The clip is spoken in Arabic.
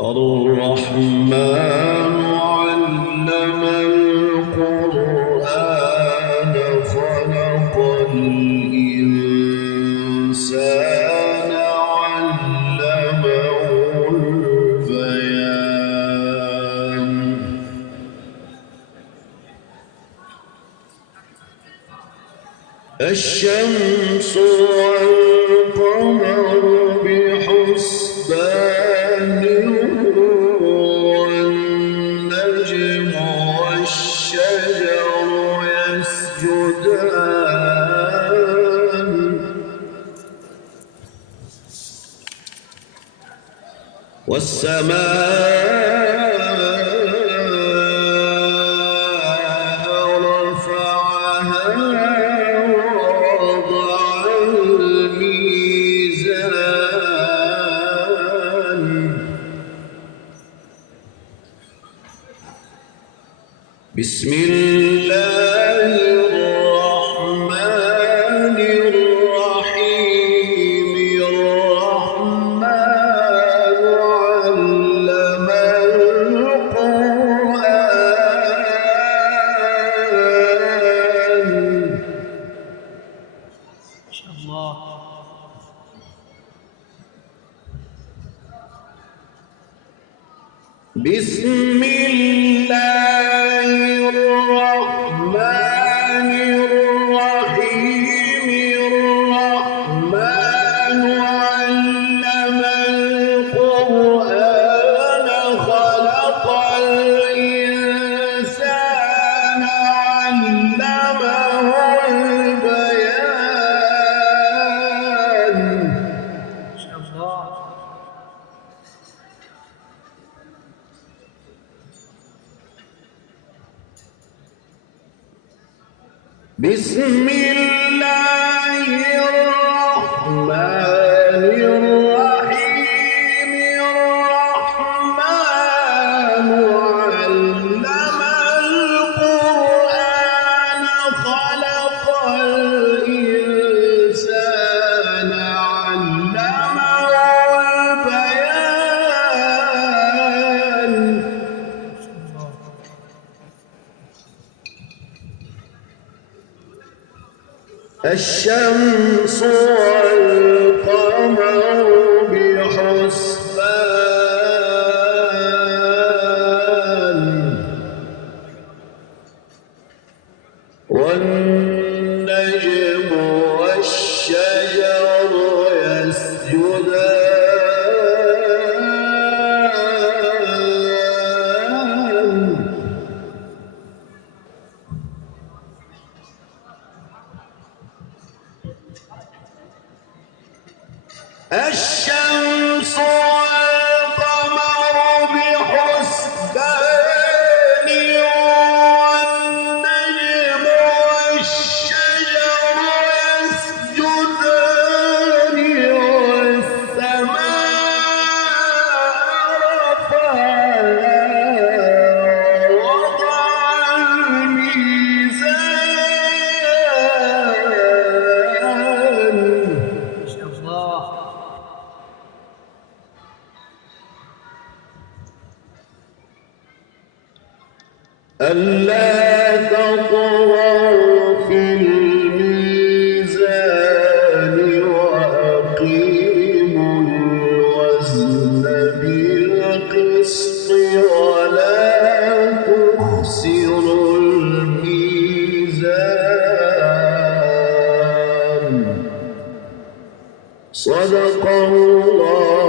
الرحمن علم القرآن خلق الإنسان علمه البيان الشمس والقمر بحسبان والنجم والشجر يسجدان والسماء رفعها ووضع الميزان بسم الله الرحمن الرحيم الرحمن علم القرآن ما شاء الله بسم الله الرحمن الرحيم الرحمن علم القرآن خلق الإنسان علمه البيان ما شاء الله بسم الله الرحمن الرحيم الرحمن علم القرآن خلق الإنسان علمه البيان الشمس والقمر بحسبان والنجم والشجر يسجدان الشمس والقمر بحسبان والنجم والشجر يسجدان والسماء رفعها ووضع الميزان ما شاء الله ألا تطغوا في الميزان وأقيموا الوزن بالقسط ولا تخسروا الميزان صدق الله